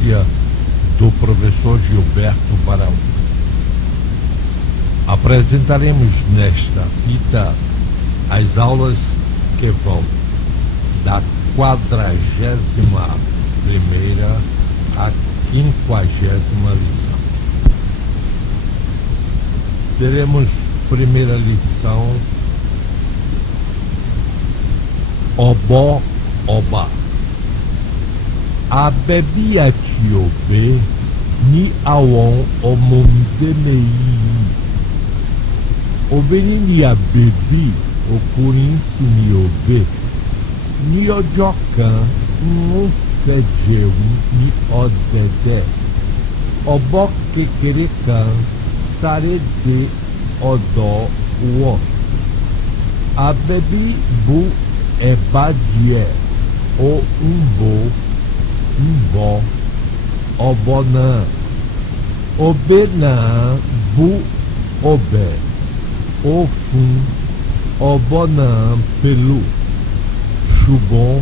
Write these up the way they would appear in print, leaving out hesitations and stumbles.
assistência do professor Gilberto Barão. Apresentaremos nesta fita as aulas que vão da 41ª à 50ª lição. Teremos primeira lição, Obó, Oba. A bebia tiobe ni awon omondenei. Obìnrin ni a bèbí, ọkùnrin sì ni òbé. Ní ọjọ́ kan, wọ́n fẹ́ jẹun ní ọ̀dẹ̀dẹ̀. Ọ̀bọ kékeré kan sáré dé ọ̀dọ̀ wọn. Àbẹ̀bí bu ẹ̀bá díẹ̀, ó ń bọ ọ̀bọ náà. Òbé náà bu ọbẹ̀, ó fún ọ̀bọ náà pẹ̀lú. Ṣùgbọ́n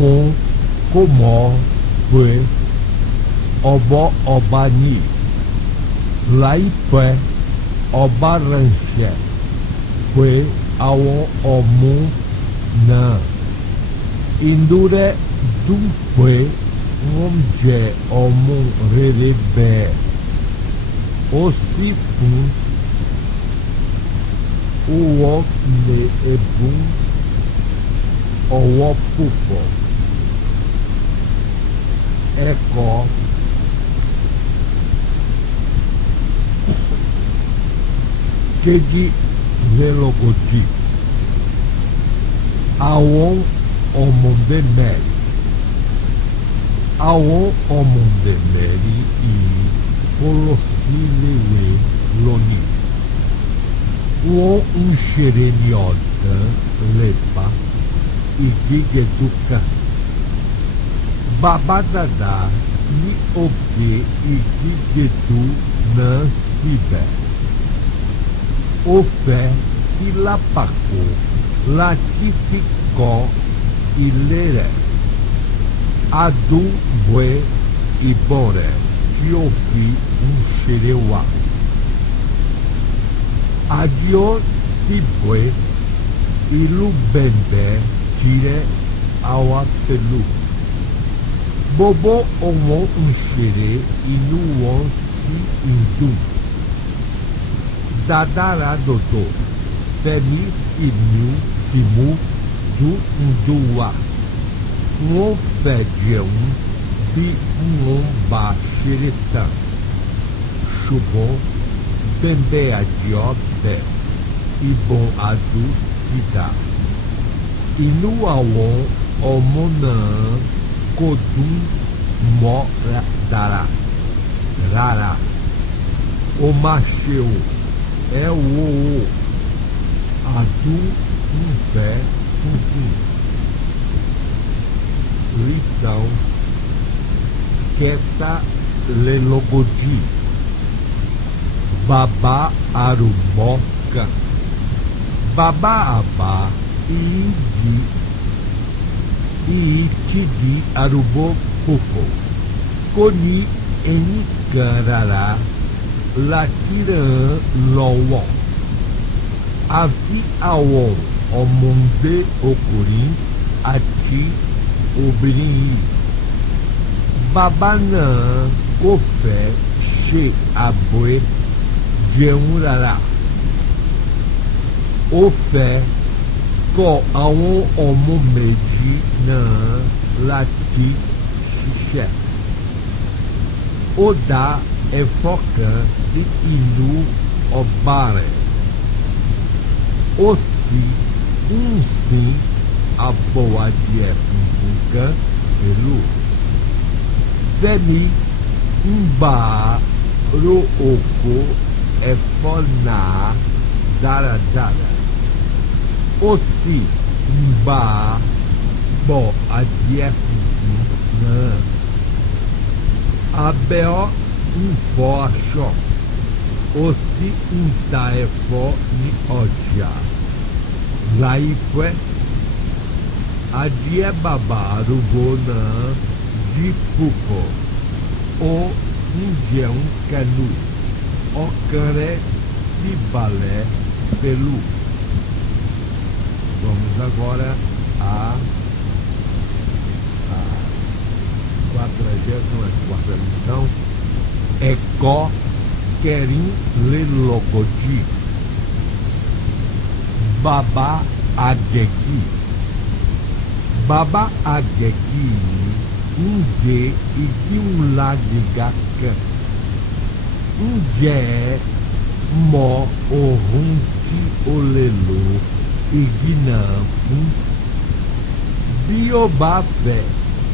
wọn kò mọ̀ pé ọ̀bọ ọba ni. Láìpẹ́, ọba ránṣẹ́ pé àwọn ọmọ náà. Inú rẹ̀ dùn pé wọ́n jẹ́ ọmọ rere bẹ́ẹ̀. Ó sì fún wọn ní ẹ̀bùn ọwọ́ púpọ̀. Ẹ̀kọ́ kejìlélógójì. Àwọn ọmọdé mẹ́rin. Àwọn ọmọdé mẹ́rin yìí kó lọ síléèwé lónìí. Wọ́n ń ṣeré ní ọ̀dàn lẹ́bàá ìgbégeduka. Bàbá dàda ní òkè ìgbégedu náà síbẹ̀. Ó fẹ́ kí lápapò láti fi kọ́ ilé rẹ̀. Àdúgbò ìbọn rẹ̀ tí ó fi ń ṣeré wá. Àdìó sì bọ́ ìlú bẹ̀m̀bẹ̀ tirẹ̀ àwa pẹ̀lú. Gbogbo ọmọ ń ṣeré, inú wọn sì ń dùn. Dáadáa dòdò, Fẹ́mi sì mú dùn wá. Wọ́n fẹ́ jẹun bí wọ́n bá ṣeré tán. Ṣùgbọ́n bẹ̀m̀bẹ̀ Àdìó bẹ̀ ìbọn àdó dídá. Inú àwọn ọmọ náà kò dùn mọ́ rárá. Ó mà ṣe o, ẹ wò ó, àdó ń fẹ́ tuntun. Lição kẹtàlélógójì. Bàbá arúgbó kan. Bàbá àbá yìí ti di arúgbó púpọ̀. Kò ní ẹnìkan rárá láti ràn lọ́wọ́. Àfi àwọn ọmọdé ọkùnrin àti obìnrin yìí. Bàbá náà kò fẹ́ ṣe àbọ̀ jẹun rárá. Ó fẹ́ kọ́ àwọn ọmọ méjì náà láti ṣiṣẹ́. Ó dá ẹ̀fọ́ kan sí inú ọgbà rẹ̀. Ó sì ń sin abọ́ adìẹ funfun kan pẹ̀lú. Fẹ́mi ń bá ro oko ẹ̀fọ́ náà dáradára. Ó sì ń bá bọ́ adìẹ funfun náà. Abel ń fọ aṣọ. Ó sì ń ta ẹ̀fọ́ ní ọjà. Láìpẹ́, adìẹ bàbá arúgbó náà jí púpọ̀. o Indião Canu, o Cane de Balé Pelu. Vamos agora à 44ª lição. Eko Kerim Lelogodi Baba Agegi. Baba Agegi Unge Igiulagigaka Unge Mo Orunti Olelo Iginamu Biobafe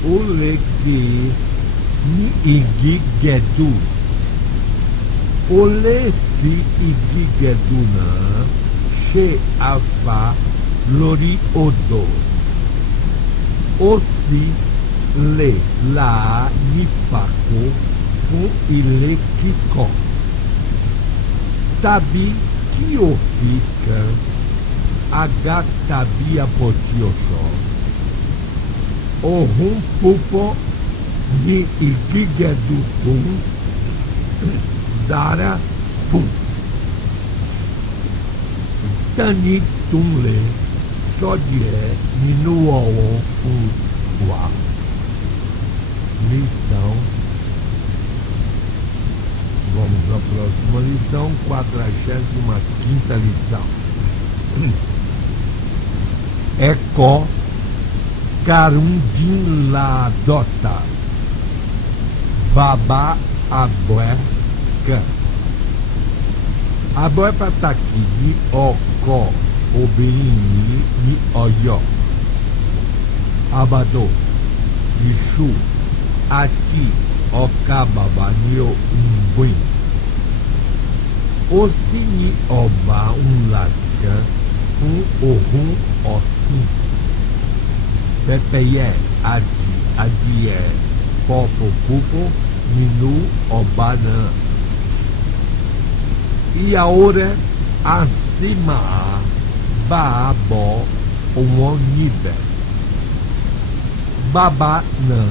Olege Ni Igigedu Olefi Igigeduna She Afa Lori Odo Osi Le La Nipako Fu Ile Kiko Tabi Kiofika Agatabia Potioso Ohum Pupo Ni Igigedu Pum Dara Pum Tani Tumle Sodie Minuo Uwa. Lição. Vamos à próxima lição, 45ª lição. Eko Karundin Ladota Baba Abueka Abueka Takidi Oko Obini Ni Oyo Abado Ishu Ati Okababa Nio Umbui Osini Oba Unlaka Ohun Osim Pepeye Adi Adie Popo Pupo Minu Obana Iaore Acima Baabo Uonibe Babana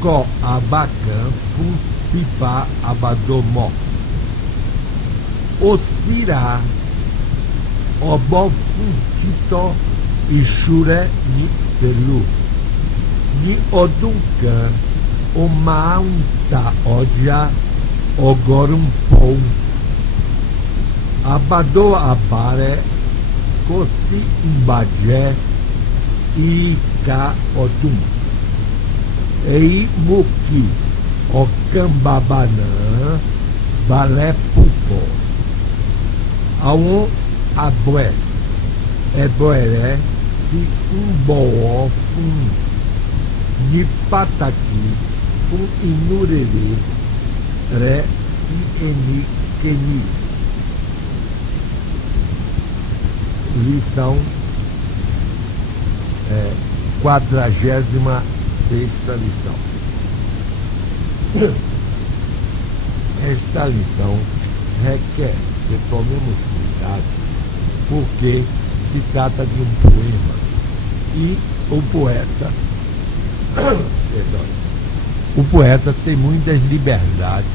Ko Abacan Fun Pipa Abadomo Osira Obofutito Ishure Ni Pelu Ni Odunka Omaunta Odia Ogorum Pou Abado Abare Kosi Imbaje Ika Odum Ei Muki Okambabana Balé Pupo Awon Abue Eboere Ti Umboo Fun Ni Pataki Fun Inurere Re Si Eni Keni. Lição 46ª lição. Esta lição requer que tomemos cuidado, porque se trata de um poema e o poeta tem muitas liberdades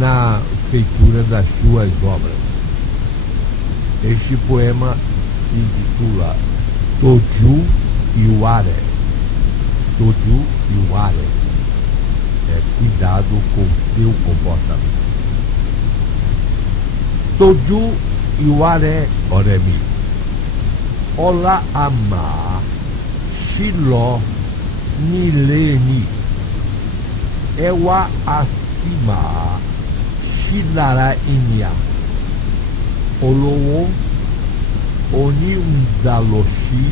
na feitura das suas obras. Este poema se intitula Toju Iware. Toju Iware. Cuidado com o teu comportamento. Toju Iware Oremi. Ola Ama Shilo Nileni. Ewa Asima Shilara Inya. Olowo Oni Undaloshi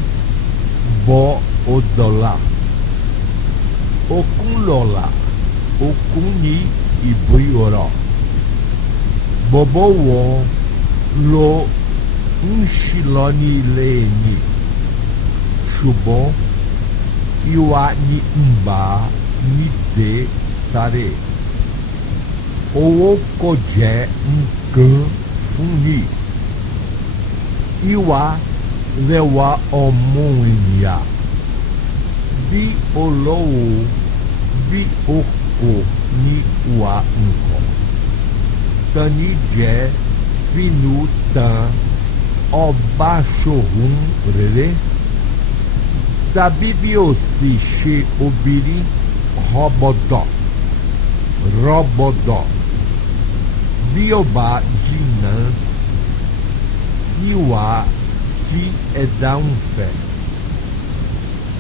Bo Odola Okulola Okuni Ibuioro Bobowo Lo Unshiloni Leni Shubon Iwa Ni Umba Ni De Sare Owo Koje Nkan Funi Iwa Lewa Omonia Bi Olou vi oko ni ua unko. Tani je finu tan obachorun rere. Tabibi aussi chez Obiri Robodó. Bioba Jinan Siwa Ti Edaunfe.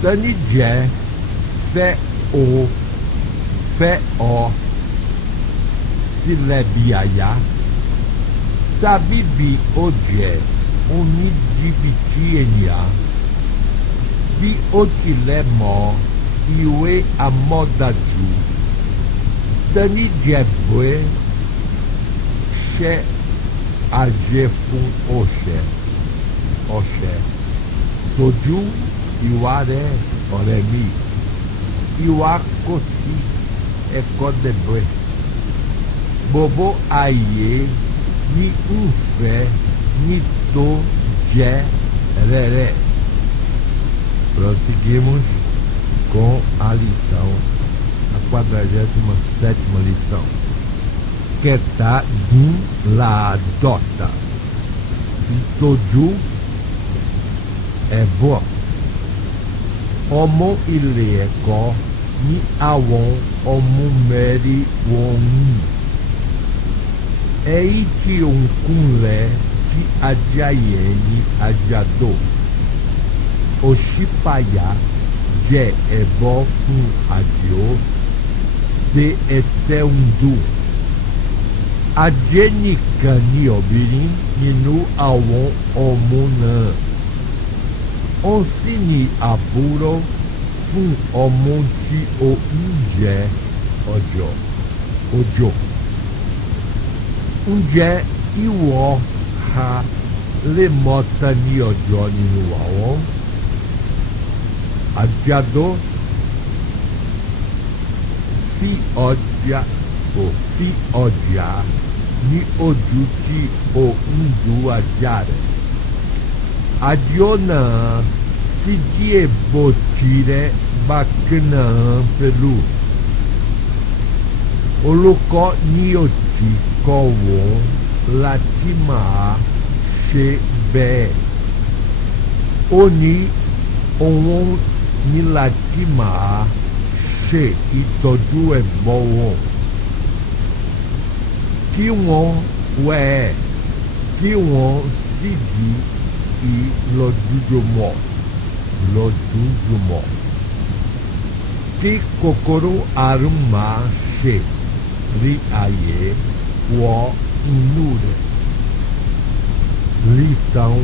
Tani je fe o Silebiaya. Tabibi oje Onidibitienia. Bi otilemo iwe amodaju. Tani jebwe she ajefun oshe. Toju iware oremi. Iwakosi ekodebwe. Bobo aye ni unfe ni to je rere. Prosseguimos com a lição, a 47ª lição, que está la dota. Toju é bom. Omo ileko ni awon omumeri won. Eiti kunle ti ajayeni ajado. Oshipaya je ebo fun adio de eseundu. Ajenika ni obirin ninu awon omuna. Onsini aburo fun omonti o unje ojo. Unje iwo ha le mota ni ojo ninu awon. Adiador fi odia ni ojuti o ndu adiare. Adiona si die botire bacana pelu. Oloko ni oti kowo latima she be. Oni ohun ní láti máa ṣe ìtọ́jú ẹ̀gbọ́n wọn, kí wọ́n wẹ̀ ẹ́, kí wọ́n sì di ìlọ́dúnjọmọ̀, kí kòkòrò àrùn máa ṣe rí àyè wọ inú rẹ̀. Lição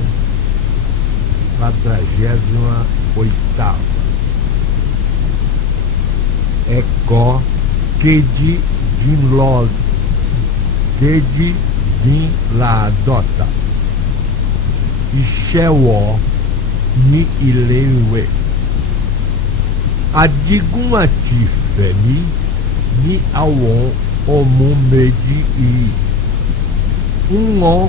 48ª. Eko keji din la dota. Ìṣẹ́wọ̀ ní ilé ìwé. Adigun àti Fẹ̀mí ní àwọn ọmọ méjì yìí. Wọ́n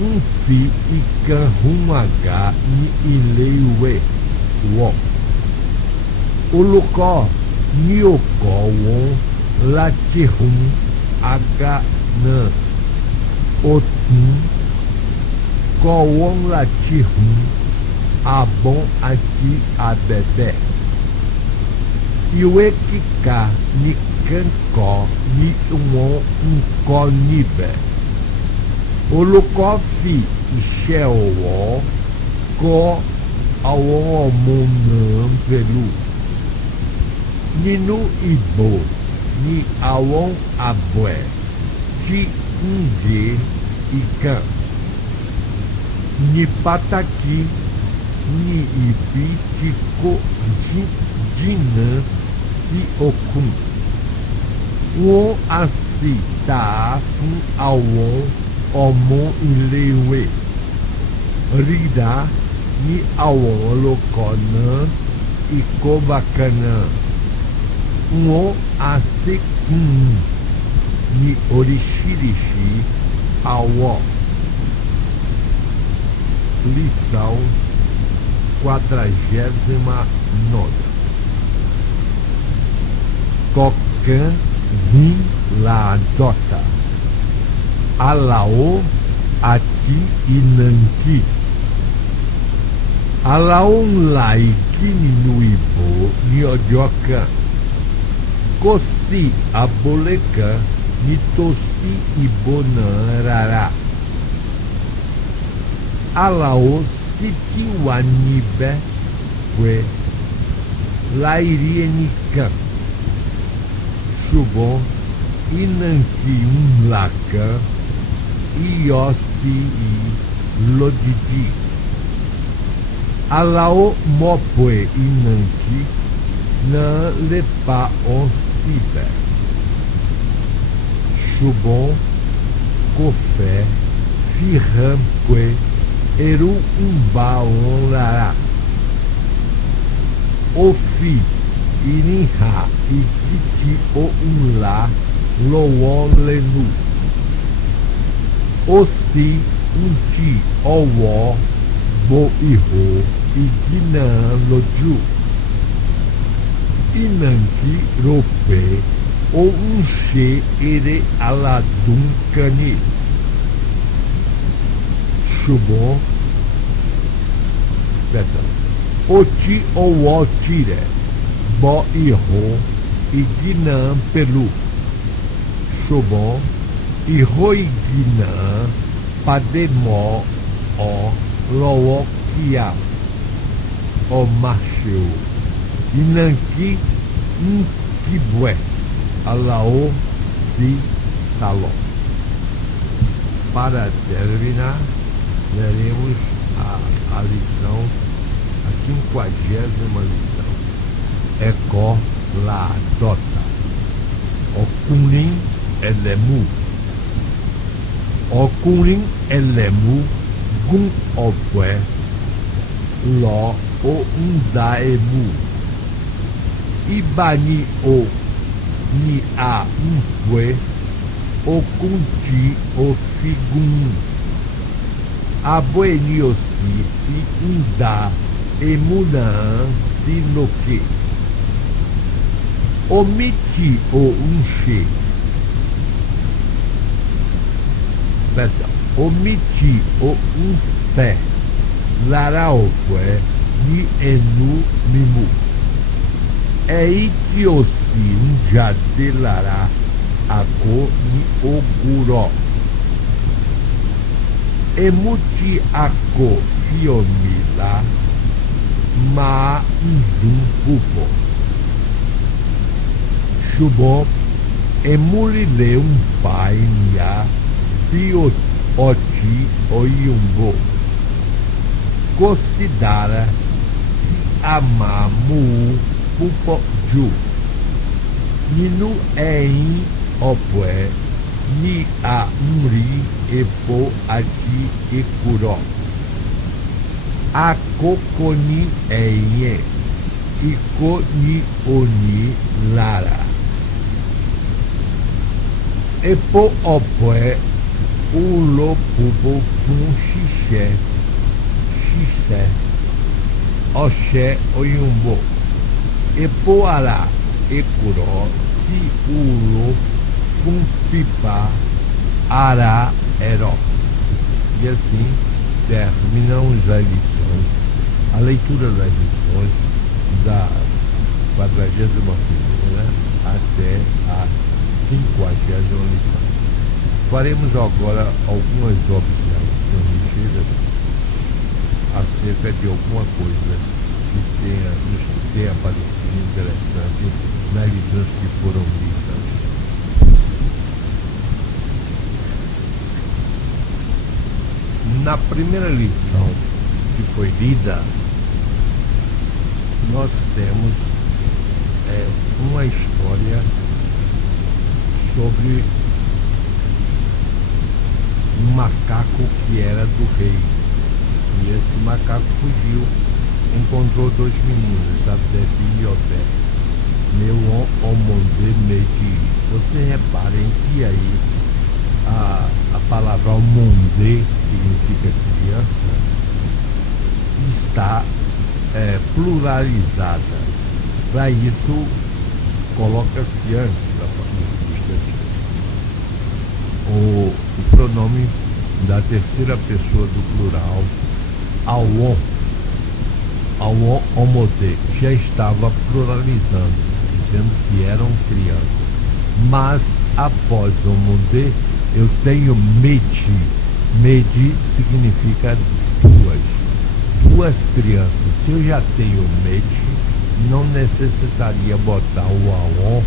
ń fi ìkan hun àga ní ilé ìwé wọ̀. Olùkọ́ ní ó kọ́ wọn láti hun àga náà. Ó tún kọ́ wọn láti hun abọ́ àti abẹ̀bẹ̀. Ìwé kíkà nìkan kọ́ ni wọ́n ń kọ́ níbẹ̀. Olùkọ́ fi iṣẹ́ ọwọ́ kọ́ àwọn ọmọ náà pẹ̀lú. Nínú ìbò ni àwọn àbọ̀ tí ń gé ìkan. Ní pàtàkì ní ibi tí kò jìnnà sí òkun. Wọ́n á sì tà á fún àwọn ọmọ iléèwé. Rídà ní àwọn olùkọ́ náà ìkọ́ bákan náà. Wọ́n á sì kùn ní oríṣiríṣi àwọ̀. Lição 49ª. Cocan rin la dota. Alao ati inanki. Alaon laiki minuibo ni odioka. Kosi aboleka ni tosi ibona rara. Alao siti wanibe kwe lairienika. Shubon inanki unlaka iosi i lodidi. Alao mopwe inanki na lepa onsibe. Shubon kofé firramque eru umbaon lara. Ofi ininha ikiti o unla lowon lenu. Osi unti owo bo iho iginan loju. Inanki rope o unche ere aladunkani. Shubon oti owo tire bo iho iginan pelu. Shubon iho iginan pademo o lowo kia o macheu. Inanki nkibwe alao si salon. Para terminar, veremos a lição, a 50ª lição. Eko la dota. Okunin elemu. Okunin elemu gun opwe lo o undaemu. Ibani o ni a unfue o kunti o figun. Abueni osi si unda emunan si noke. Omiti o unche. Omiti o unfe. Laraopwe ni enu mimu. Eiti osi unjadelara ako ni oguro. Emuti ako fiomila ma ndum pupo. Shubon emulile pai nia piot oti oyumbo. Considera que amamu pupo ju. Ninu em opwe ni a umri epo ati ekuro. A kokoni enye. Iko ni oni lara. Epo opwe ulo pupo kun xixé. Xixé. Oxé oyumbo. Epo ara ekuro si ulo com pipa ara ero. E assim terminamos as lições, a leitura das lições da 41ª até a 50ª lição. Faremos agora algumas observações ligeiras acerca de alguma coisa que nos tenha parecido interessante nas lições que foram lidas. Na primeira lição que foi lida, nós temos uma história sobre um macaco que era do rei. E esse macaco fugiu, encontrou dois meninos, Abdebi e Odé. Meu Omonde Meiji. Vocês reparem que aí a palavra Omonde significa criança, está pluralizada. Para isso, coloca-se antes do substantivo. O pronome da terceira pessoa do plural, auon, homode, já estava pluralizando, dizendo que eram crianças. Mas após homode, eu tenho medi. Medi significa duas crianças. Se eu já tenho medi, não necessitaria botar o auon,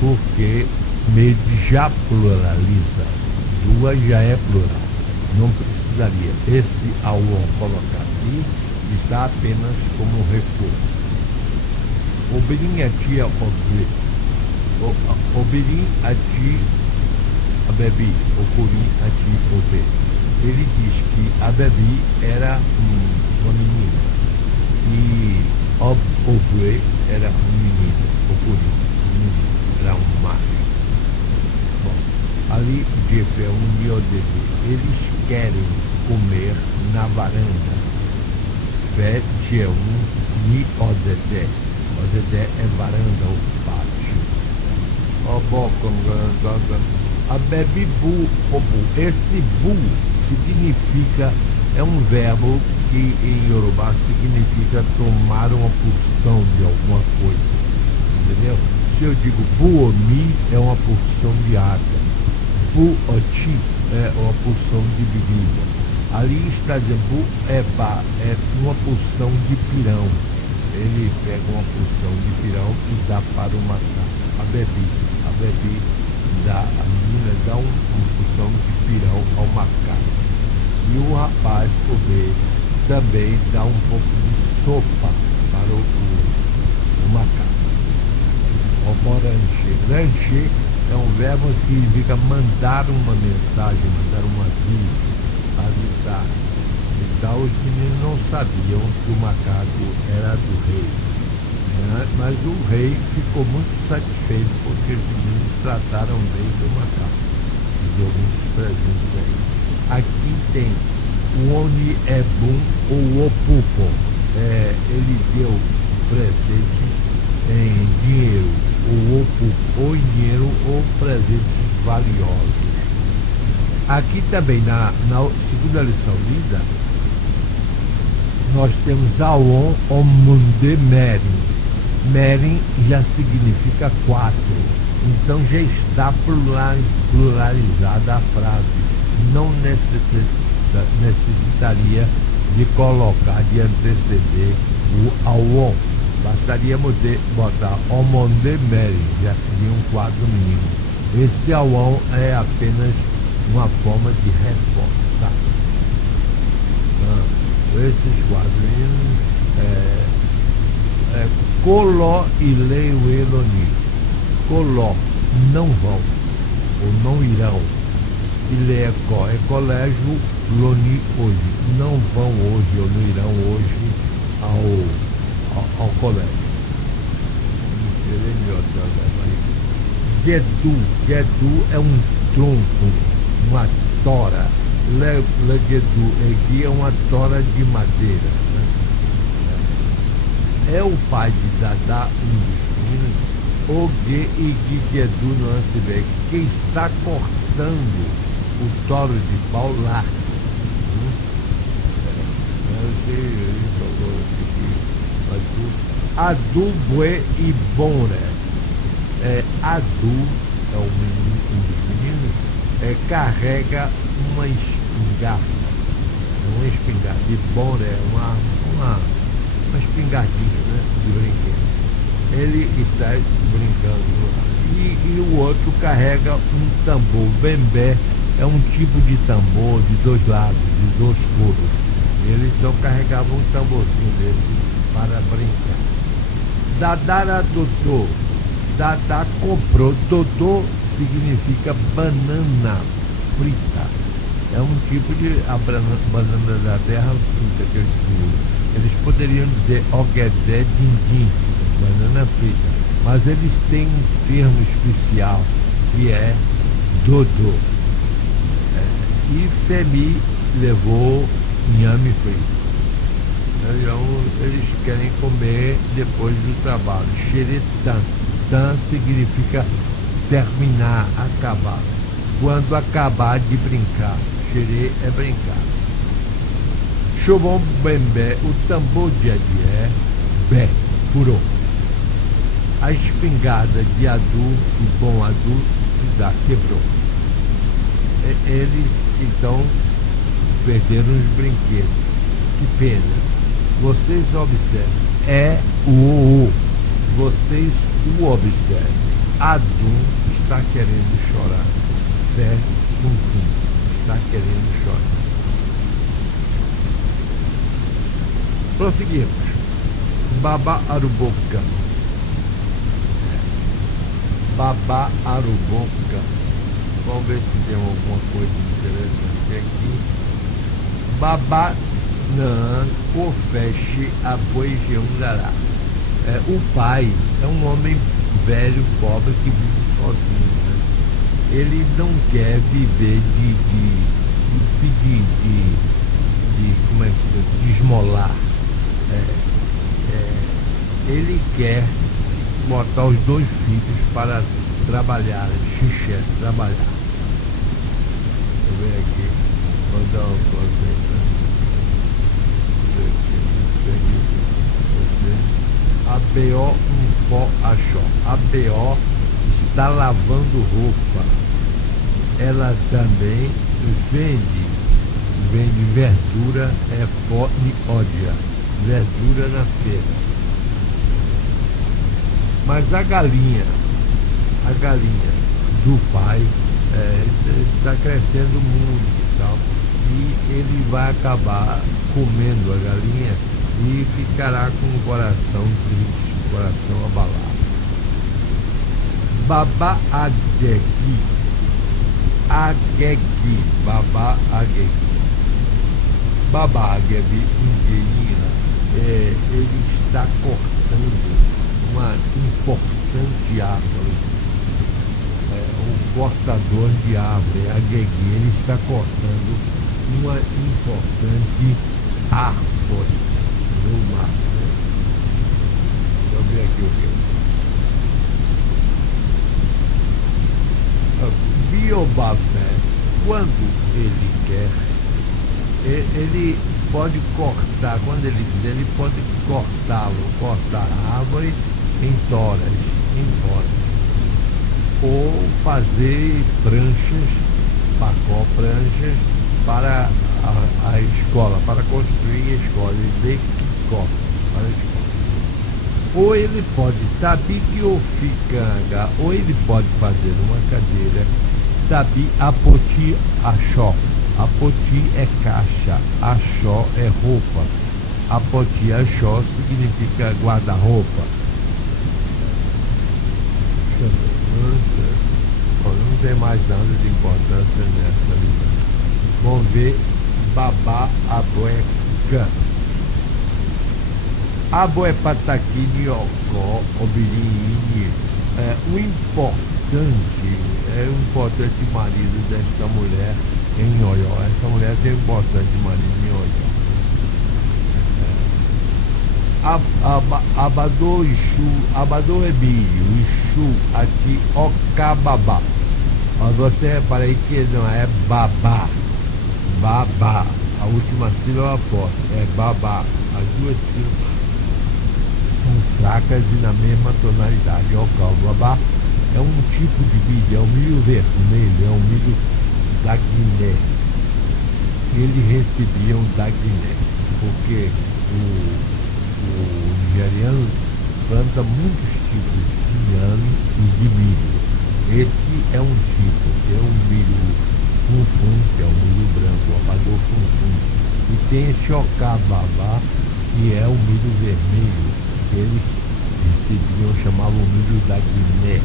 porque medi já pluraliza. Duas já é plural. Não precisaria. Esse auon colocar aqui está apenas como reforço. Oberin ati obje. Oberin ati abebi. Ocorin ati obe. Ele diz que a Bebi era uma menina e Obue era um menino, Ocorin, era um macho. Bom, ali Jeff é um miodede. Eles querem comer na varanda. Fé de ni odede. Odede é varanda ou pátio. A Bebi bu obu. Esse bu significa, é um verbo que em Yorubá significa tomar uma porção de alguma coisa, entendeu? Se eu digo buomi, é uma porção de água, buoti é uma porção de bebida. Ali está dizendo bu é uma porção de pirão. Ele pega uma porção de pirão e dá para o macaco. A Bebi a menina dá uma porção de pirão ao macaco. E o rapaz, o B, também dá um pouco de sopa para o macaco. O moranche. Ranche é um verbo que significa mandar uma mensagem, mandar um aviso, avisar. Então os meninos não sabiam que o macaco era do rei. Mas o rei ficou muito satisfeito porque os meninos trataram bem do macaco. Deu muitos presentes aí. Aqui tem o Oni é bom ou Opupo. Ele deu presente em dinheiro, ou Opupo, ou dinheiro, ou presentes valiosos. Aqui também, na segunda lição lida, nós temos Aon Omunde Merin. Merin já significa 4, então já está pluralizada a frase. Não necessitaria de colocar, de anteceder o Aon. Bastaria botar Omonde Merin, já seria um quadro mínimo. Esse Aon é apenas uma forma de reforçar. Esses quadros Coló e Leiueloni. Coló, não vão, ou não irão. Ileco é colégio, Loni hoje. Não vão hoje ou não irão hoje ao colégio. Gedu é um tronco, uma tora. Legedu aqui é uma tora de madeira, né? É o pai de Dadá, um dos meninos, Ogue e Guiguedu no Antibé, que está cortando o toro de pau lá. Adubue e Bonre. Adu é um dos meninos, carrega uma espingarda. Uma espingarda. E Bonre é uma espingardinha, né, de brinquedo. Ele está brincando lá. E o outro carrega um tambor. Bembé é um tipo de tambor de 2 lados, de 2 coros. Eles então carregavam um tamborzinho desse para brincar. Dadara Dodô. Dadá comprou. Dodô significa banana frita. É um tipo de banana da terra frita que eu digo. Eles poderiam dizer Ogedé Dindim, banana frita, mas eles têm um termo especial que é Dodô. E Femi levou inhame frito. Então eles querem comer depois do trabalho. Xeretã. tan significa terminar, acabar. Quando acabar de brincar, xerê é brincar. Xobom bembé, o tambor de adié, bé, furou. A espingarda de adulto, bom adulto, se dá, quebrou. Eles, então, perderam os brinquedos. Que pena. Vocês observem. É o. Vocês o observem. Adum está querendo chorar. Fé, está querendo chorar. Prosseguimos. Babá Aruboca. Babá Aruboca. Vamos ver se tem alguma coisa interessante aqui. Babá Nan Kofeche Aboijeundará. O pai é um homem velho, pobre, que vive sozinho. Né? Ele não quer viver de como é que se diz? De esmolar. Ele quer botar os 2 filhos para trabalhar, xixé, trabalhar. Deixa eu ver aqui. Vou dar uma coisa. ABO um pó achó. ABO está lavando roupa. Ela também vende verdura, fone ódia. Verdura na feira. Mas a galinha do pai está crescendo muito e tal. E ele vai acabar comendo a galinha e ficará com o coração triste, o coração abalado. Babá Agegui. Babá Agegui. Babá Agegui, ele está cortando uma importante árvore. Um cortador de árvore, Agegui, ele está cortando uma importante árvore no mar. Né? Deixa eu ver aqui o que. Biobafé, quando ele quer, ele pode cortar, quando ele quiser, ele pode cortar a árvore em toras, ou fazer pranchas para a escola, para construir a escola, ele corta para a escola. Ou ele pode tabi ou ficanga, ou ele pode fazer uma cadeira, tabi apoti achó. Apoti é caixa, achó é roupa. Apoti achó significa guarda-roupa. Não tem mais nada de importância nessa lição. Vamos ver babá aboeca. Aboepataquini ocó obirini. O importante marido desta mulher em Oió. Essa mulher tem um importante marido em Oió. Abadô Ixu, Abadô Ebílio, Ixu, aqui Ocababá. Mas você repara aí que não é babá. Babá. A última sílaba forte é babá. As 2 sílabas são fracas e na mesma tonalidade. Ocababá é um tipo de milho, é um milho vermelho, é um milho da Guiné. Eles recebiam da Guiné, porque o nigeriano planta muitos tipos de inhame e de milho. Esse é um tipo, que é um milho funfun, que é um milho branco, o abadô funfun. E tem esse ocababá, que é o milho vermelho, que eles recebiam, chamavam milho da Guiné.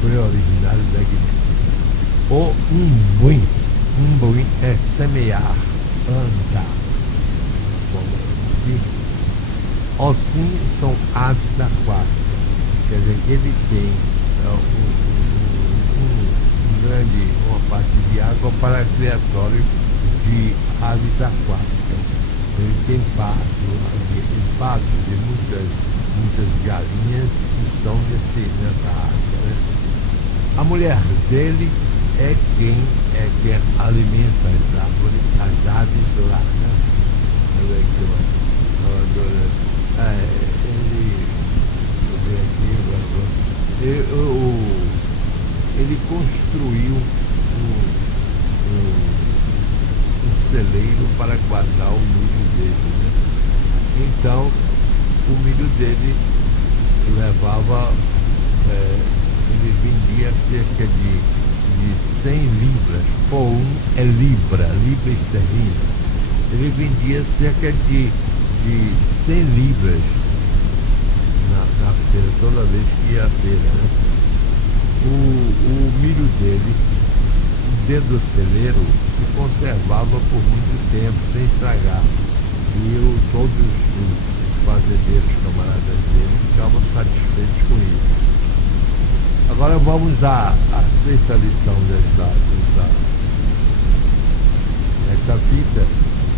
Foi originário da Guiné. O umbuim é semear, plantar. Ossim são aves aquáticas. Quer dizer, ele tem uma parte de água para criatório de aves aquáticas. Ele tem pasto de muitas galinhas e estão nessa área, né? A mulher dele é quem alimenta as árvores, as aves lá, né? Deixa eu ver aqui, deixa eu ver aqui, ele construiu um celeiro para guardar o milho dele, né? Então, o milho dele levava, ele vendia cerca de 100 libras, por é libra esterlina. Ele vendia cerca de 100 libras na feira, toda vez que ia à feira, né? O milho dele, dentro do celeiro, se conservava por muito tempo, sem estragar. E todos os fazendeiros camaradas dele ficavam satisfeitos com isso. Agora vamos à sexta lição desta fita,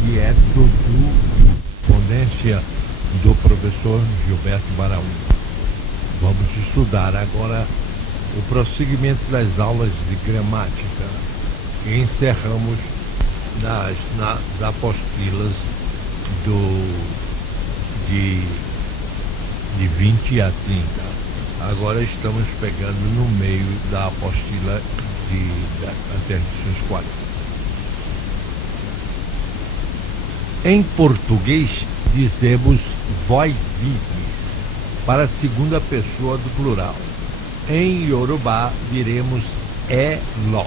que é correspondência do professor Gilberto Baraúna. Vamos estudar agora o prosseguimento das aulas de gramática. E encerramos nas apostilas de 20 a 30. Agora estamos pegando no meio da apostila até os 40. Em português dizemos vós vides para a segunda pessoa do plural. Em Yorubá diremos é ló.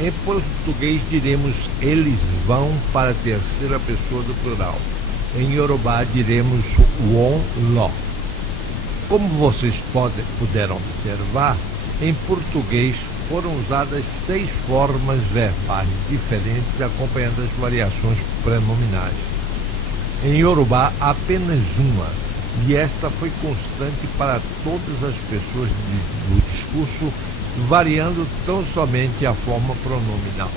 Em português diremos eles vão para a terceira pessoa do plural. Em Yorubá diremos won ló. Como vocês puderam observar, em português foram usadas 6 formas verbais diferentes acompanhando as variações prenominais. Em Yorubá, apenas uma, e esta foi constante para todas as pessoas do discurso, variando tão somente a forma pronominal.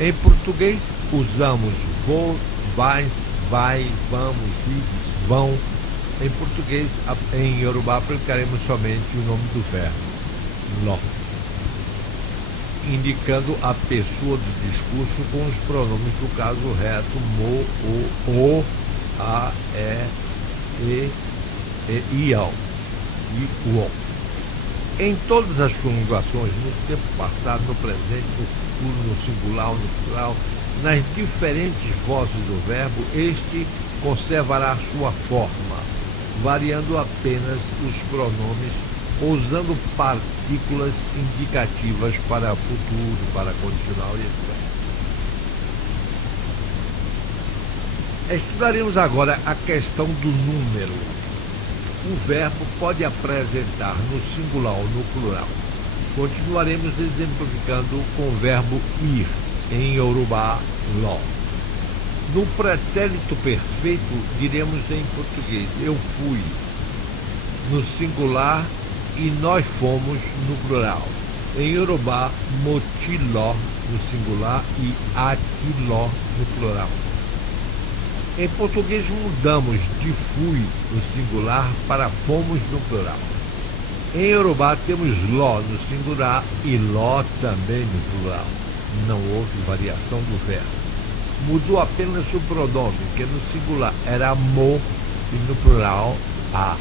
Em português, usamos vou, vais, vai, vamos, ides, vão. Em português, em Yorubá, aplicaremos somente o nome do verbo, ló, indicando a pessoa do discurso com os pronomes do caso reto, mo, o, a, e, ião e uon. Em todas as conjugações, no tempo passado, no presente, no futuro, no singular ou no plural, nas diferentes vozes do verbo, este conservará sua forma, variando apenas os pronomes, usando partículas indicativas para futuro, para condicional e etc. Estudaremos agora a questão do número. O verbo pode apresentar no singular ou no plural. Continuaremos exemplificando com o verbo ir, em Yorubá, ló. No pretérito perfeito, diremos em português, eu fui, no singular, e nós fomos, no plural. Em Yorubá, motiló, no singular, e aquiló, no plural. Em português, mudamos de fui, no singular, para fomos, no plural. Em Yorubá, temos ló, no singular, e ló também, no plural. Não houve variação do verbo. Mudou apenas o pronome, que no singular era mo e no plural a.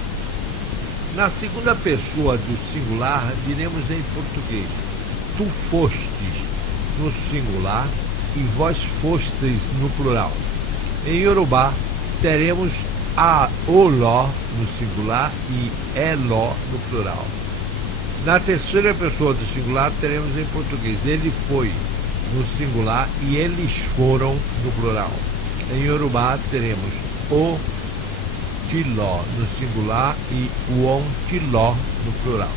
Na segunda pessoa do singular, diremos em português, tu fostes no singular e vós fostes no plural. Em Yorubá, teremos o ló no singular e é ló no plural. Na terceira pessoa do singular, teremos em português, ele foi no singular e eles foram no plural. Em Yorubá teremos o tiló no singular e o on tiló no plural.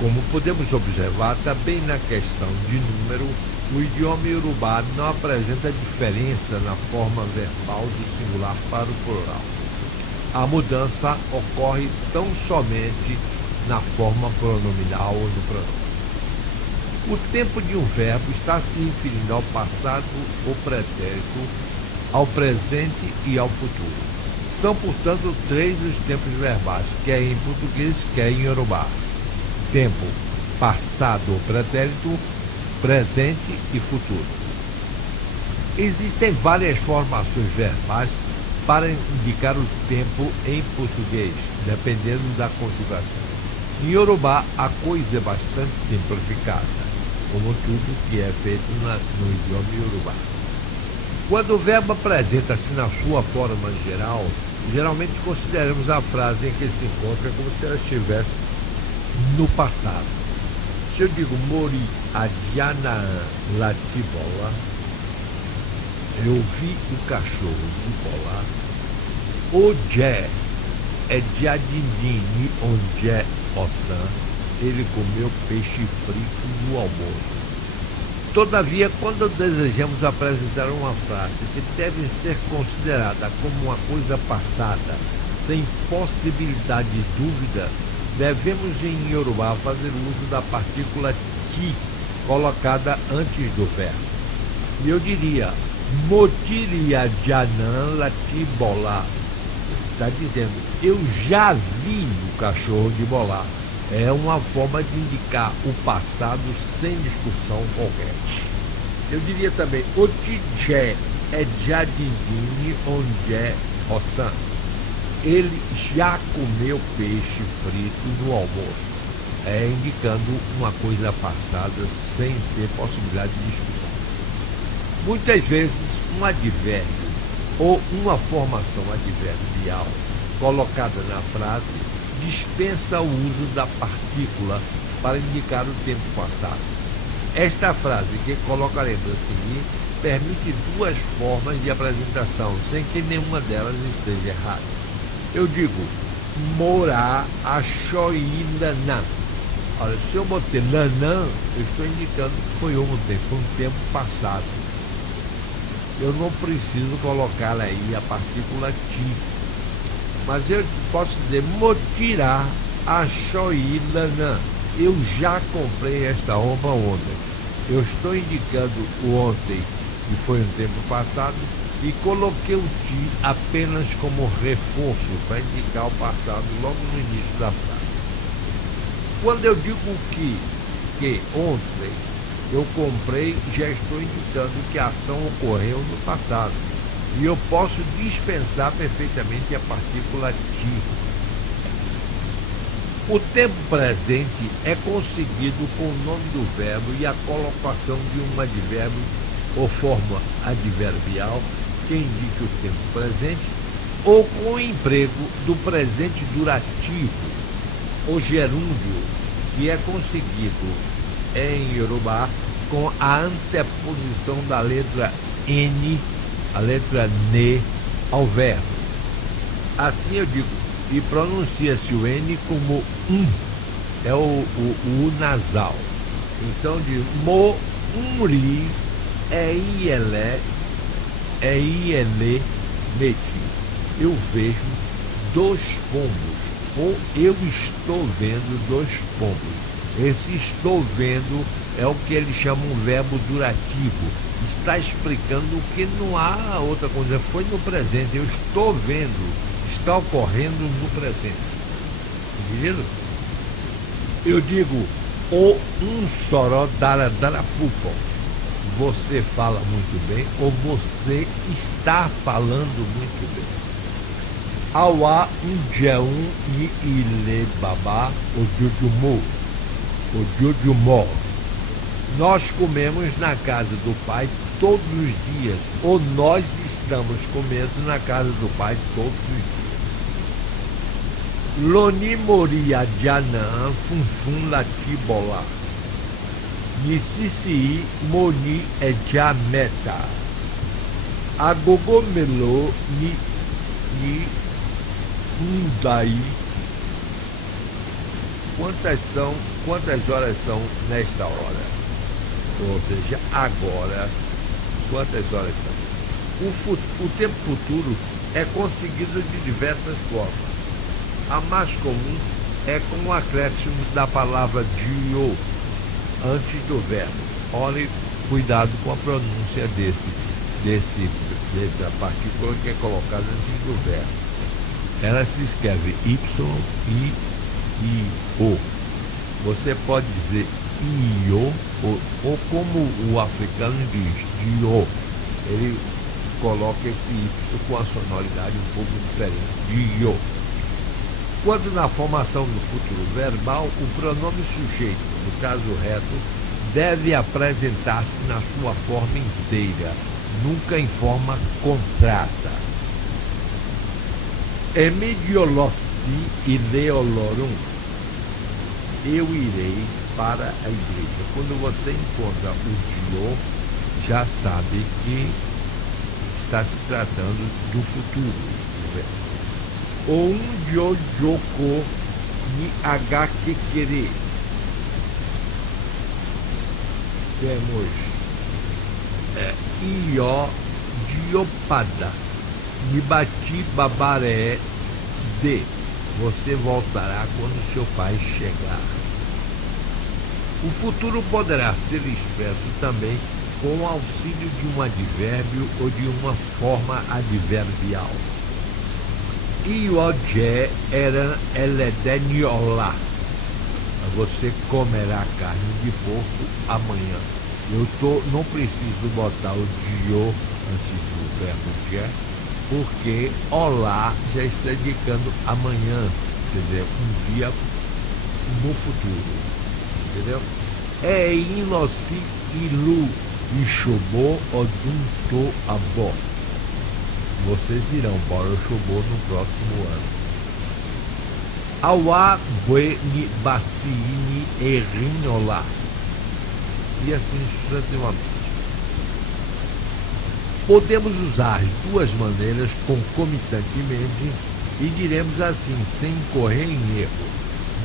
Como podemos observar, também na questão de número, o idioma Yorubá não apresenta diferença na forma verbal do singular para o plural. A mudança ocorre tão somente na forma pronominal ou no pronome. O tempo de um verbo está se referindo ao passado, ao pretérito, ao presente e ao futuro. São, portanto, três os tempos verbais, quer em português, quer em Yorubá. Tempo passado ou pretérito, presente e futuro. Existem várias formações verbais para indicar o tempo em português, dependendo da conjugação. Em Yorubá, a coisa é bastante simplificada, como tudo que é feito no idioma Yorubá. Quando o verbo apresenta-se na sua forma geral, geralmente consideramos a frase em que se encontra como se ela estivesse no passado. Se eu digo Mori Adjana Latibola, eu vi o cachorro de bola. O Jé é Jadindini Onjé Ossan, ele comeu peixe frito no almoço. Todavia, quando desejamos apresentar uma frase que deve ser considerada como uma coisa passada, sem possibilidade de dúvida, devemos em Yorubá fazer uso da partícula ti, colocada antes do verbo. E eu diria, Motiria Janan Latibola. Está dizendo, eu já vi o cachorro de bolar. É uma forma de indicar o passado sem discussão qualquer. Eu diria também, o Tijé é Jadindini Onjé Ossan. Ele já comeu peixe frito no almoço. É indicando uma coisa passada sem ter possibilidade de discussão. Muitas vezes, um advérbio ou uma formação adverbial colocada na frase dispensa o uso da partícula para indicar o tempo passado. Esta frase que colocaremos a seguir permite duas formas de apresentação, sem que nenhuma delas esteja errada. Eu digo, morar achoinanã. Olha, se eu botei nanã, eu estou indicando que foi ontem, foi um tempo passado. Eu não preciso colocar aí a partícula ti. Mas eu posso dizer, motirá achoinanã. Eu já comprei esta roupa ontem. Eu estou indicando o ontem, que foi um tempo passado, e coloquei o ti apenas como reforço para indicar o passado logo no início da frase. Quando eu digo que ontem eu comprei, já estou indicando que a ação ocorreu no passado. E eu posso dispensar perfeitamente a partícula ti. O tempo presente é conseguido com o nome do verbo e a colocação de um advérbio ou forma adverbial que indique o tempo presente, ou com o emprego do presente durativo, o gerúndio, que é conseguido em Yorubá com a anteposição da letra N, a letra N, ao verbo. Assim eu digo, e pronuncia-se o N como é o nasal. Então diz mo, ri, ielé, ielê, meti. Eu vejo dois pombos, ou eu estou vendo dois pombos. Esse estou vendo é o que eles chamam um verbo durativo. Está explicando que não há outra coisa, foi no presente. Eu estou vendo, está ocorrendo no presente. Entendido? Eu digo, o soró darapupó. Você fala muito bem, ou você está falando muito bem. Auá jeun e ile babá, o jujumô. O jujumó. Nós comemos na casa do pai todos os dias, ou nós estamos comendo na casa do pai todos os dias. Loni moria janã funfun latibola. Nisisi moni ejameta. Agogomelo ni undai. Quantas horas são nesta hora? Ou seja, agora, quantas horas são? O tempo futuro é conseguido de diversas formas. A mais comum é com o acréscimo da palavra dio antes do verbo. Olhe, cuidado com a pronúncia dessa partícula que é colocada antes do verbo. Ela se escreve Y-I-I-O. Você pode dizer Io, ou como o africano diz, Dio. Ele coloca esse Y com a sonoridade um pouco diferente, Dio. Quando na formação do futuro verbal, o pronome sujeito, no caso reto, deve apresentar-se na sua forma inteira, nunca em forma contrata. Emediolossi ileolorum. Eu irei para a igreja. Quando você encontra o dio, já sabe que está se tratando do futuro. Um dio joko ni agakekere. Temos io diopada. Nibati babaré de. Você voltará quando seu pai chegar. O futuro poderá ser expresso também com o auxílio de um advérbio ou de uma forma adverbial. Iodje era eledeniola. Você comerá carne de porco amanhã. Não preciso botar o dio antes do verbo je, porque olá já está indicando amanhã, quer dizer, um dia no futuro, entendeu? É inoci ilu ishobô odunto abó. Vocês irão para o Shobô no próximo ano. Awa bue ni baciini erinolá. E assim sucessivamente. Podemos usar as duas maneiras concomitantemente e diremos assim, sem incorrer em erro.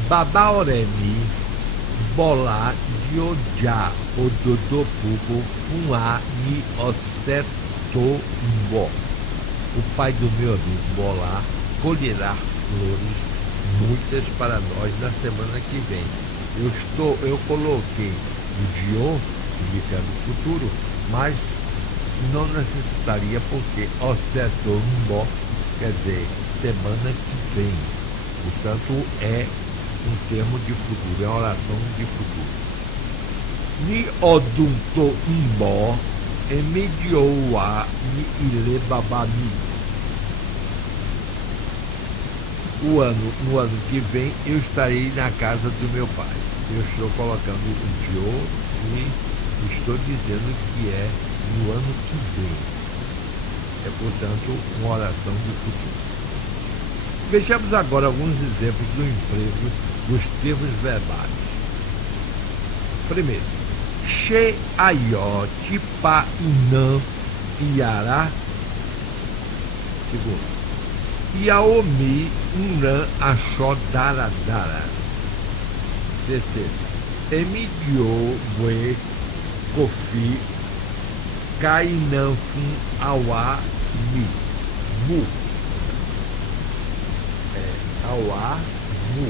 Babaoremi, bolá, diojá, ododopupo, funá, ni oseto, mbó. O pai do meu amigo Bolá colherá flores, muitas para nós na semana que vem. Eu coloquei o dio, indicando o futuro, mas não necessitaria porque osetombo quer dizer semana que vem. Portanto, é um termo de futuro, é uma oração de futuro. Ni odunto mbó emedioa ni ilebabami. No ano que vem, eu estarei na casa do meu pai. Eu estou colocando o dio e estou dizendo que é no ano que vem. É, portanto, uma oração de futuro. Vejamos agora alguns exemplos do emprego dos termos verbais. Primeiro, she ayó tipa inã iará. Segundo, Yaomi unran achó daradara. Terceiro, emidio bue kofi kainanfun awa mi mu. Awa mu.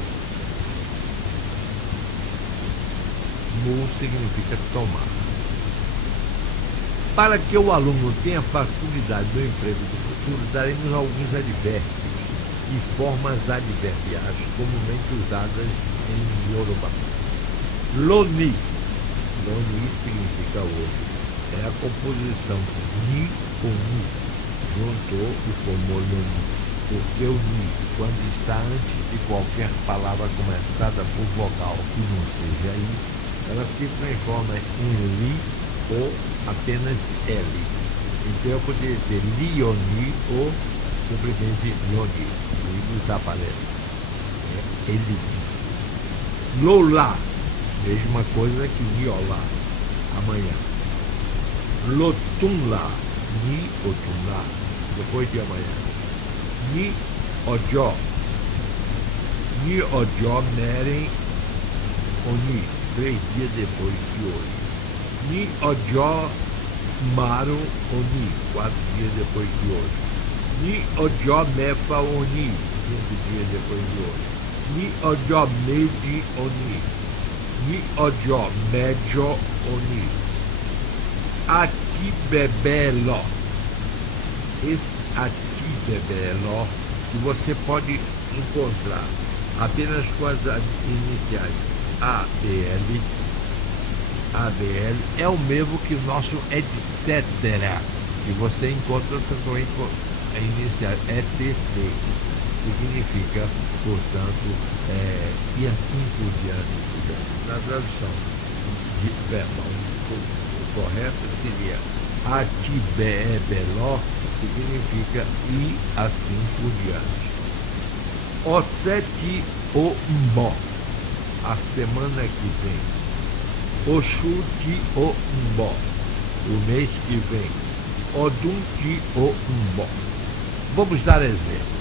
Mu significa tomar. Para que o aluno tenha facilidade no emprego do futuro, daremos alguns advérbios e formas adverbiais comumente usadas em Yoruba. Loni. Loni significa hoje. É a composição ni com ni. Juntou e formou loni. Porque o ni, quando está antes de qualquer palavra começada por vogal que não seja i, ela se transforma em li ou apenas L. Então eu poderia dizer Lioni ou simplesmente Lioni. Ele desaparece. É ele. Lola. Mesma coisa que Liolá. Amanhã. Lotunla. Ni otunla. Depois de amanhã. Ni ojó. Ni ojó merem oni. 3 dias depois de hoje. Ni ojó maru oni, 4 dias depois de hoje. Ni ojó mefa oni, 5 dias depois de hoje. Ni ojó medi oni. Ni ojó médio oni. Ati bebeló. Esse ati bebeló que você pode encontrar apenas com as iniciais ABL, é o mesmo que o nosso etc. que você encontra também com a inicial ETC, significa, portanto, e assim por diante. Na tradução verbal, o correto seria atibeló, significa e assim por diante. Osete o mbó, a semana que vem. Oxuti o mbó, o mês que vem. Odunti o mbó. Vamos dar exemplos.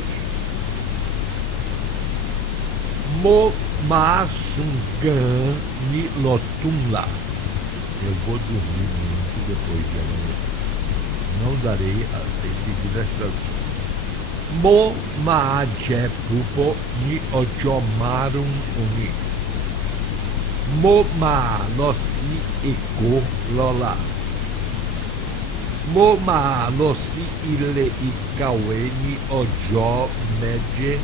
Mo maasungan ni lotumla. Eu vou dormir muito depois de amanhã. Não darei as seguidas traduções. Mo maaje pupo ni ojomarum uni. Mo ma losi eko lola. Mo ma losi ile ikawe ni ojo meje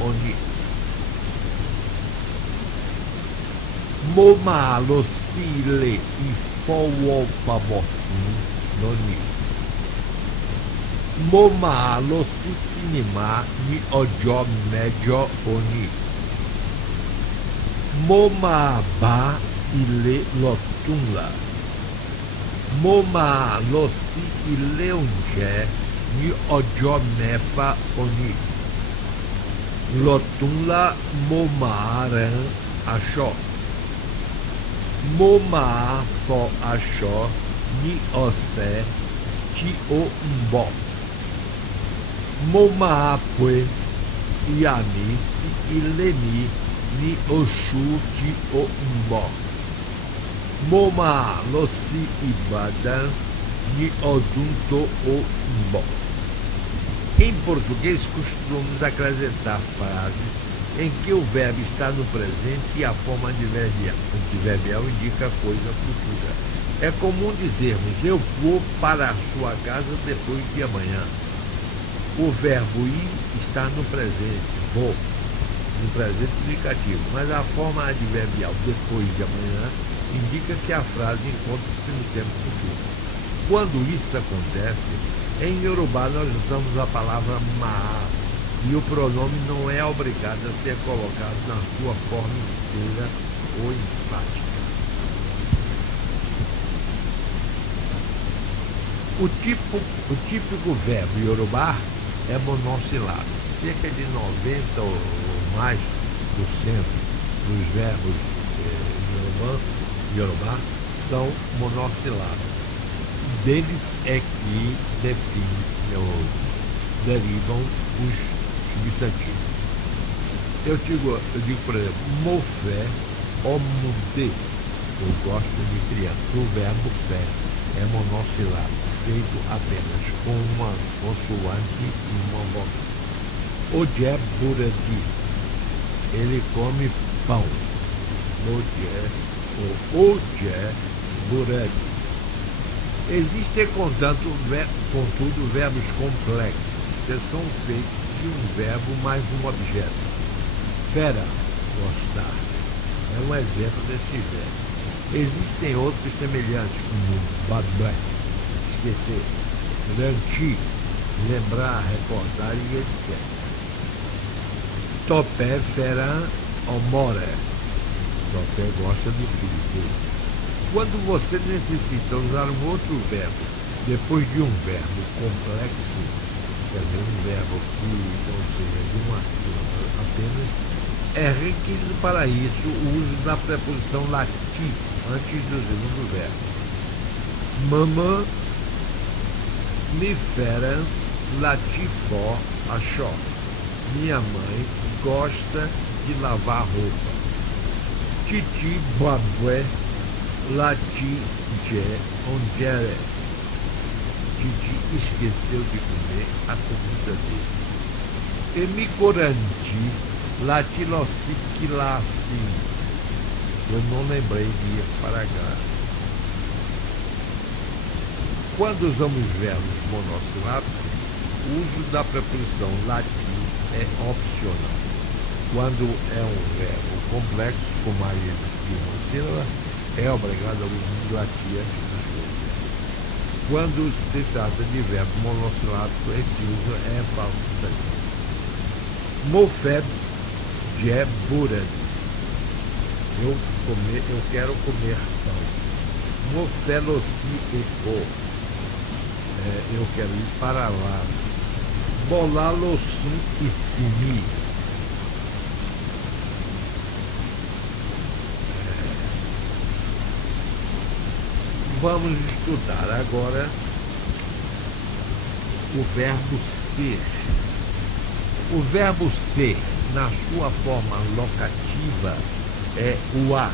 oni. Mo ma losi ile ifowo pamosin noni. Mo ma losi sinima ni ojo mejo oni. Mo ma ba ile lotunla. Mo ma losi ile unje ni ojo mefa oni. Lotunla mo ma ran asho. Mo ma fo asho ni ose ti o mbo. Mo ma pue yani si ileni ni oshu ti o mbo. Mo ma losi ibadan ni odunto o mbo. Em português, costumamos acrescentar frases em que o verbo está no presente e a forma adverbial indica coisa futura. É comum dizermos, eu vou para a sua casa depois de amanhã. O verbo ir está no presente, vou, no presente indicativo, mas a forma adverbial depois de amanhã indica que a frase encontra-se no tempo futuro. Quando isso acontece, em Yorubá nós usamos a palavra ma, e o pronome não é obrigado a ser colocado na sua forma inteira ou enfática. O típico verbo Yorubá é monossilábico. Cerca de 90 ou mais por cento dos verbos Yorubá são monossilábicos. Deles é que derivam os substantivos. Eu digo, por exemplo, mofé ou monte. Eu gosto de criança. O verbo fé é monossilábico, feito apenas com uma consoante e uma vogal. Ojé burati, ele come pão. Ojé burati. Existem, contudo, verbos complexos, que são feitos de um verbo mais um objeto. Fera, gostar, é um exemplo desse verbo. Existem outros semelhantes, como badbé, esquecer, ranchi, lembrar, recordar e etc. Topé, feran, omore. Topé gosta do filho dele. Quando você necessita usar um outro verbo depois de um verbo complexo, quer dizer, um verbo que não seja de uma sílaba apenas, é requisito para isso o uso da preposição lati antes do segundo verbo. Mamã me feran latifó achó. Minha mãe gosta de lavar roupa. Titi babué lati je ongere. Titi esqueceu de comer a comida dele. Emicoranti latilociquilasi. Eu não lembrei de ir para a Grécia. Quando usamos verbos monossilábicos, O uso da preposição latim é opcional. Quando é um verbo complexo, como a de uma sílaba, é obrigado ao uso de latim antes dos verbos. Quando se trata de verbo monossilábico, esse uso é facultativo. Mofed je buran. Eu quero comer pão. Mofelossi eco. Eu quero ir para lá. Bolalosum e simi. Vamos estudar agora o verbo ser. O verbo ser, na sua forma locativa, é o a,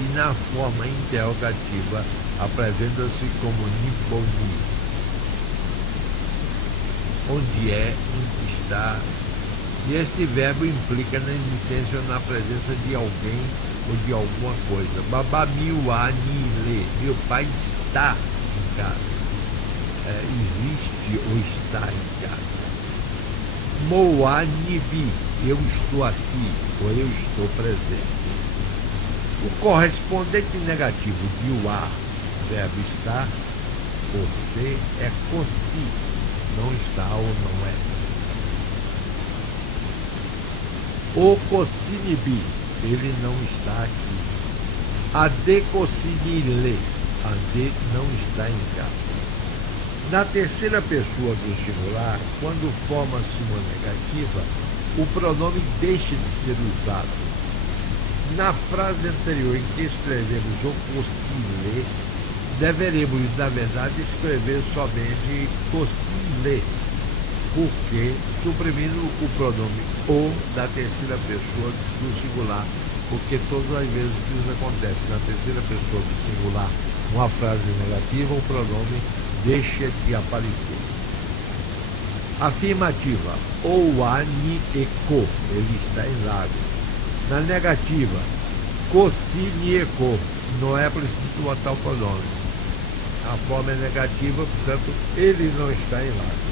e na forma interrogativa apresenta-se como niponi, onde é, onde está. E este verbo implica na existência ou na presença de alguém ou de alguma coisa. Babamiwa nile, meu pai está em casa. Existe ou está em casa. Moa nibi, eu estou aqui ou eu estou presente. O correspondente negativo de wa, verbo estar, ou ser, é cosi, não está ou não é. O cosinibi, ele não está aqui. Ade cosinile, ade não está em casa. Na terceira pessoa do singular, quando forma-se uma negativa, o pronome deixa de ser usado. Na frase anterior em que escrevemos o cosile, deveremos, na verdade, escrever somente cosile, porque suprimindo o pronome o da terceira pessoa do singular, porque todas as vezes que isso acontece na terceira pessoa do singular, uma frase negativa, o pronome deixa de aparecer. Afirmativa, ou ani eco, ele está em lago. Na negativa, cosi ni eco, não é preciso botar o pronome. A forma é negativa, portanto, ele não está em lago.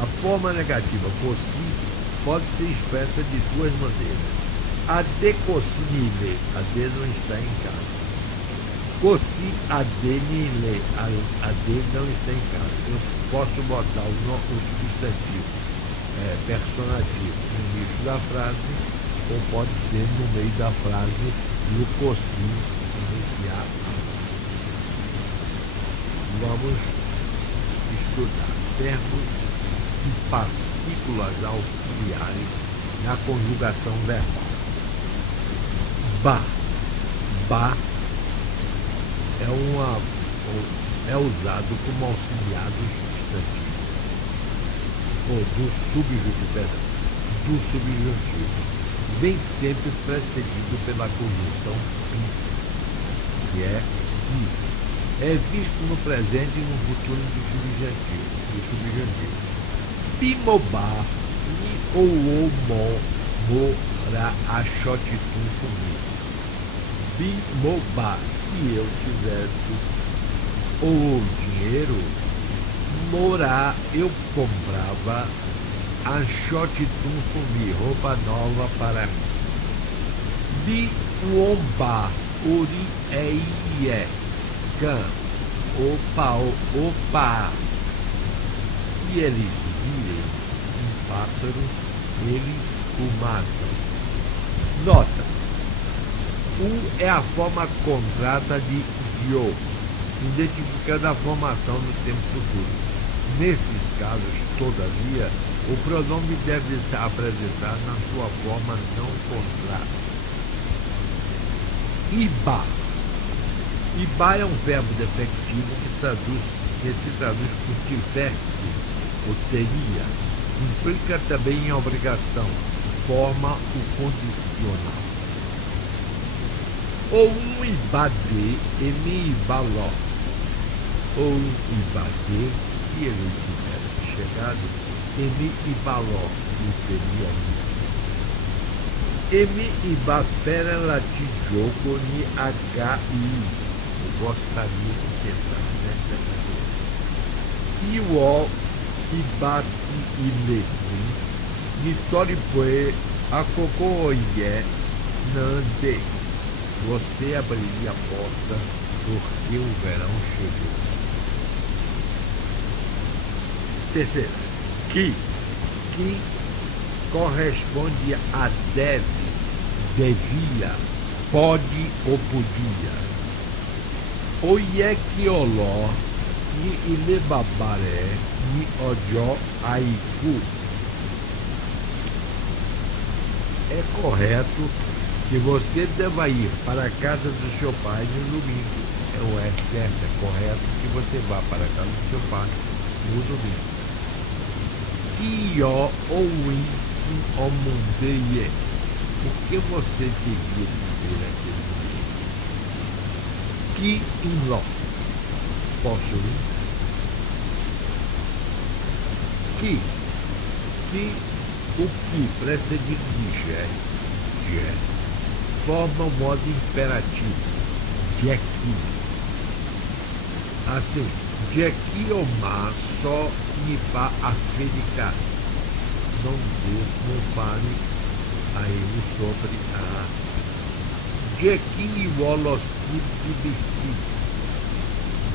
A forma negativa, cosi, pode ser expressa de duas maneiras. A de cosinile, a de não está em casa. Cosi adenile, a de não está em casa. Eu posso botar o substantivo personativo no início da frase, ou pode ser no meio da frase e o cosi iniciar. Vamos estudar verbos e partículas auxiliares na conjugação verbal. Ba é usado como auxiliar do substantivo, ou do subjuntivo. Vem sempre precedido pela conjunção pi, que é si. É visto no presente e no futuro do subjuntivo. Bimobá, ni ou mo ra achotitum fumi. Bimobá, se eu tivesse o dinheiro, morar, eu comprava achotitum fumi, roupa nova para mim. Bi uomba, uri eie, can, opa. Se eles virem um pássaro, eles o matam. Nota: U é a forma contrata de yo, identificando a formação do tempo futuro. Nesses casos, todavia, o pronome deve estar apresentado na sua forma não contrata. Iba. Iba é um verbo defectivo que se traduz por tivesse ou teria. Implica também em obrigação, forma o condicional. Ou um ibadê e me ibaló. Ou um ibadê, se ele tivesse chegado, e me ibaló, e teria ido. E me ibafera latijogo ni HI. Eu gostaria de sentar nessa cadeira. Iwo ibati ilesi, nitoripoe akoko oye nande. Você abriria a porta porque o verão chegou. Terceiro, que corresponde a deve, devia, pode ou podia. Oye que oló, ni ilebabaré, ni ojó aiku. É correto que você deva ir para a casa do seu pai no domingo. É certo, é correto que você vá para a casa do seu pai no domingo. Kio ouin omundeye. O que você devia dizer aquele dia? Que in lo. Posso ir? Que o que precedido de je, forma o modo imperativo, jeki. Assim, jeki oma só me pa afedicar. Não fale a ele sobre a jeki wolosi de si.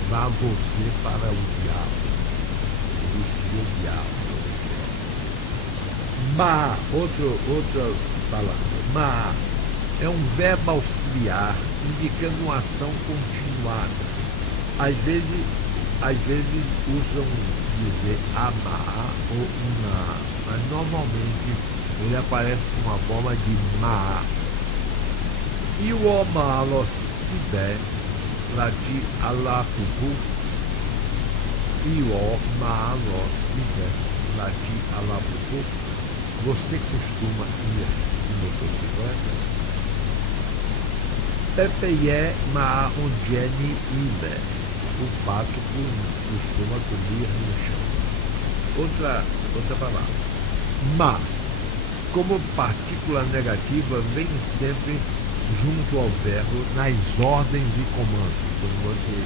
Vá você para o diabo. Esse é o diabo. Ma, outra palavra. Ma é um verbo auxiliar indicando uma ação continuada. Às vezes usam dizer amar ou una, mas normalmente ele aparece com uma forma de ma. E o omalo se der lá de alapupu. E o omalo se der lá de alapupu. Você costuma ir de motocicleta? Pepeye ma ongeni ile. O pato costuma comer no chão. Outra palavra. Ma, como partícula negativa, vem sempre junto ao verbo nas ordens de comando. Quando você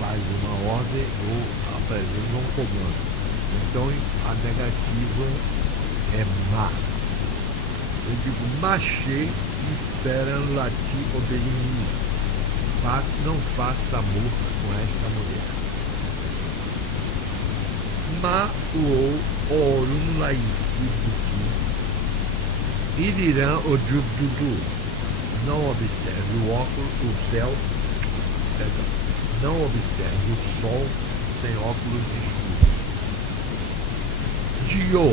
faz uma ordem ou apresenta um comando. Então, a negativa é má. Eu digo machê, espera lati obediente. Não faça amor com esta mulher. Ma o orun laisi buki. Irirã o jubdudu. Não observe o óculos, o céu. Perdão. Não observe o sol sem óculos escuros. Dio.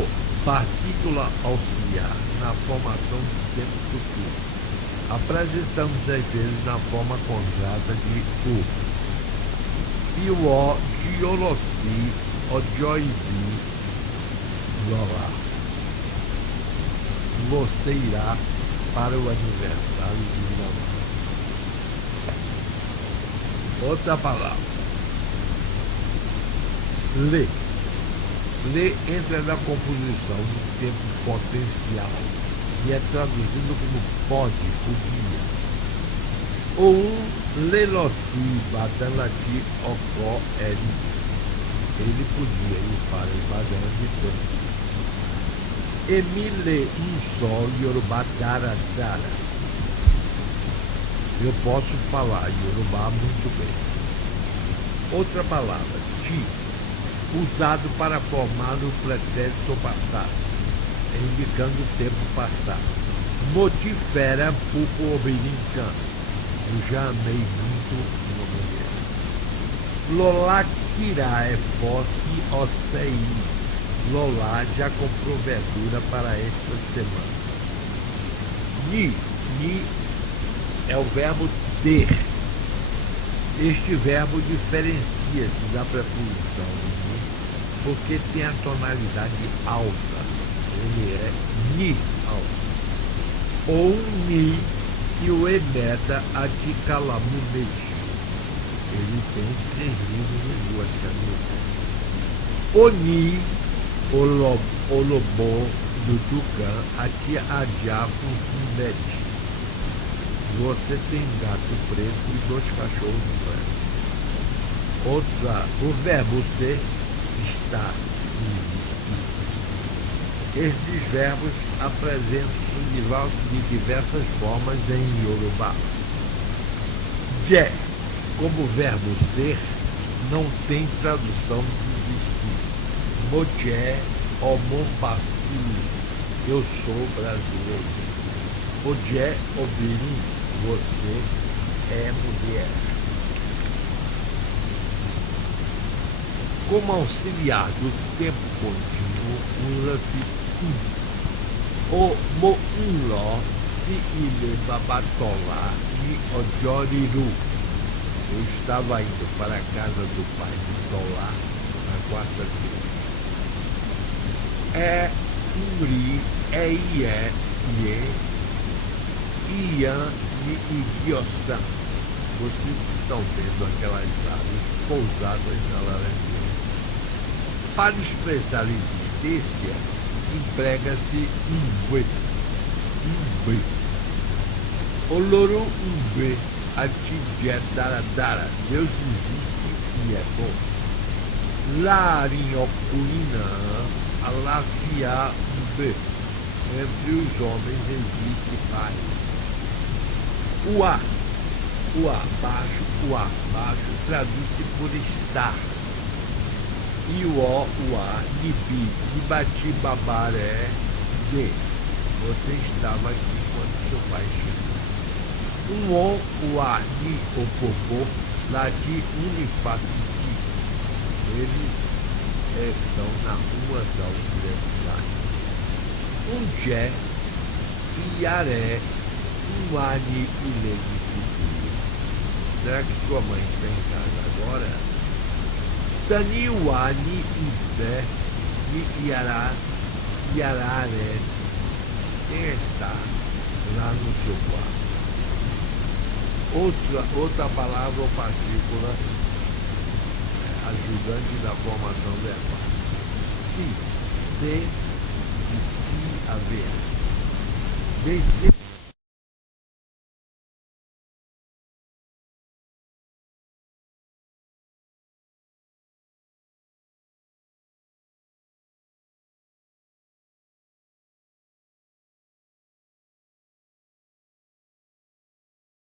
Partícula auxiliar na formação do tempo futuro. Apresentamos às vezes na forma conjugada de u. E o o, diolossi, ojoibi, lolá. Você irá para o aniversário de mamãe. Outra palavra. Lê. Lê entra na composição do tempo potencial e é traduzido como pode, podia. Ou lelossi badalati ocó eri. Ele podia ir para o Ibadan de tempo. Emile um só Yorubá dara. Eu posso falar Yorubá muito bem. Outra palavra, ti. Usado para formar o pretérito passado, indicando o tempo passado. Motifera pouco obrincan. Eu já amei muito uma mulher. Lolá Kirá é fosse ocei. Lolá já comprou verdura para esta semana. Ni é o verbo ter. Este verbo diferencia-se da preposição porque tem a tonalidade alta. Ele é ni alto. Ou ni que o emeta a de calamunete. Ele tem 3 livros e 2 canetas. Oni, o lobo do Tucã, a de adiapo mete. Você tem gato preto e 2 cachorros brancos. O verbo ser estar e existir. Estes verbos apresentam-se de diversas formas em Yorùbá. Je, como verbo ser, não tem tradução de existir. Mojé, Omombassi, eu sou brasileiro. Ojé, Obirim, você é mulher. Como auxiliar do tempo contínuo, usa-se o mo'unló se ile babatola e ojoriru. Eu estava indo para a casa do pai de Tolá na quarta-feira. É uri, é ié, iê, ian e igiosan. Vocês estão vendo aquelas aves pousadas na laranjeira. Para expressar existência, emprega-se umbe. Oloru umbe, atidje daradara. Deus existe e é bom. Larinhocuina, alafia umbe. Entre os homens existe paz. Uá, baixo, traduz-se por estar. Ió, nibi, nibati, babaré, de. Você estava aqui quando seu pai chegou. Ni, opopô, lati, unifaciti. Eles estão na rua da universidade. Jé, iaré, ani, ilegiciti. Será que sua mãe está em casa agora? Tani, ani, ibé, iararé. Quem está lá no seu quarto? Outra palavra ou partícula ajudante da formação verbal. Se, e se haver. Descer